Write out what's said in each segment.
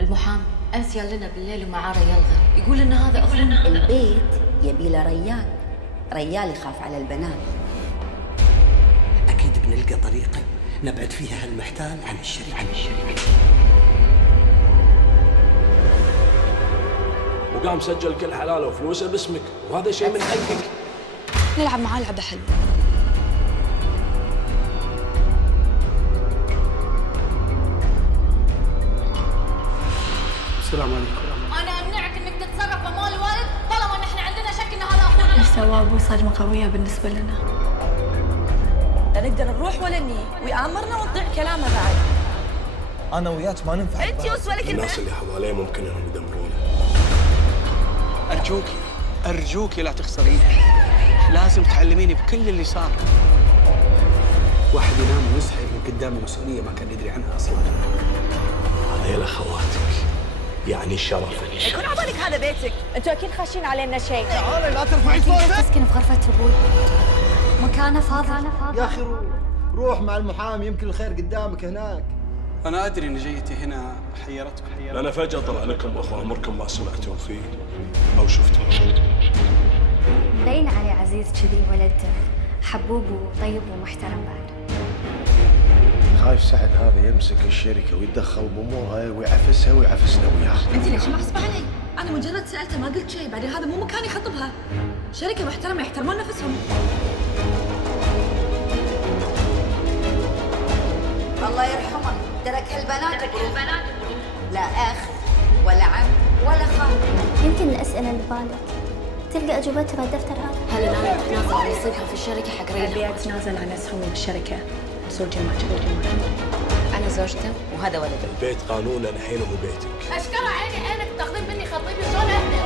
المحامي أمس لنا بالليل ومعاه ريال غريب يقول إن هذا أخوه. البيت يبي له ريال يخاف على البنات. أكيد بنلقى طريقة نبعد فيها هالمحتال عن الشركة. وقام سجل كل حلاله وفلوسه باسمك، وهذا شيء من حقك. نلعب معاه لعبة حلوة. السلام عليكم. أنا أمنعك إنك تتصرف بمال الوالد طالما إن إحنا عندنا شك إن هذا أخونا. اللي سواه أبوي صدمة قوية بالنسبة لنا. لا نقدر نروح ولا نجي، ويأمرنا ونطيع كلامه بعد. أنا وياك ما ننفع. أنت وسوى لك الناس اللي حواليه ممكن إنهم يدمرونه. أرجوكي لا تخسريني. لازم تعلميني بكل اللي صار. واحد ينام ويصحى من قدام مسؤولية ما كان يدري عنها أصلاً. هذيل أخواتك يعني شرفك. يكون عبالك هذا بيتك، أنتوا أكيد خاشين علينا شيء. تعالي لا ترفعي صوتك. تسكن في غرفة أبوي. مكانه فاضي. يا أخي روح مع المحامي، يمكن الخير قدامك هناك. أنا أدري إن جيتي هنا حيرتكم. لأن فجأة طلع لكم أخو عمركم ما سمعتم فيه أو شفتم. مبين عليه عزيز كذي، ولد حبوب وطيب ومحترم بعد. خايف سعد هذا يمسك الشركة ويتدخل بأمورها ويعفسها ويعفسنا وياها. أنت ليش محسوبة علي؟ أنا مجرد سألته ما قلت شيء، بعدين هذا مو مكان يخطبها. شركة محترمة يحترمون نفسهم. الله يرحمه ترك هالبنات بروحهم. لا أخ ولا عم ولا خال. يمكن الأسئلة اللي ببالك تلقى أجوبتها بالدفتر هذا. هل أنا أتنازل عن نصيبها في الشركة حق ريال؟ أبي أتنازل عن أسهم الشركة. زوجي مات. أنا زوجته وهذا ولده. البيت قانونا الحين هو بيتك. أشكره عينك تاخذين مني خطيبي شلون أهدى؟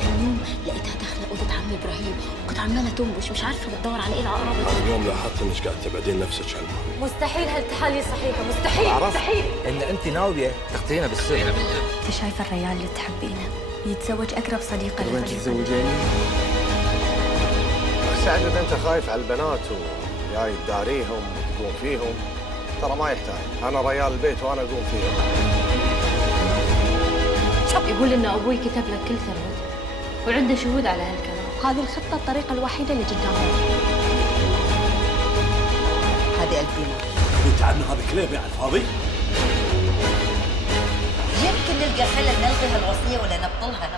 كان يوم لقيتها داخلة أوضة عمي إبراهيم، كنت عمالة تنبش مش عارفة بتدور على إيه العقرب. أنا اليوم لاحظت إنك قاعد تبعدين نفسك عنها. مستحيل هالتحاليل صحيحة، مستحيل. إن أنت ناوية تخطينا بالسر. أنت شايفة الريال اللي تحبينه يتزوج أقرب صديقة وين لفريق. تتزوجيني؟ سعد إذا أنت خايف على البنات وجاي تداريهم وتقوم فيهم ترى ما يحتاج. أنا ريال البيت وأنا أقوم فيهم. يقول إن أبوي كتب لك كل ثروته وعنده شهود على هالكلام. هذه الخطة الطريقة الوحيدة اللي قدامنا. هذه 1000 دينار. أنت عنا هذا كليب على الفاضي. يمكن نلقى حل نلغي هالوصية ولا نبطلها.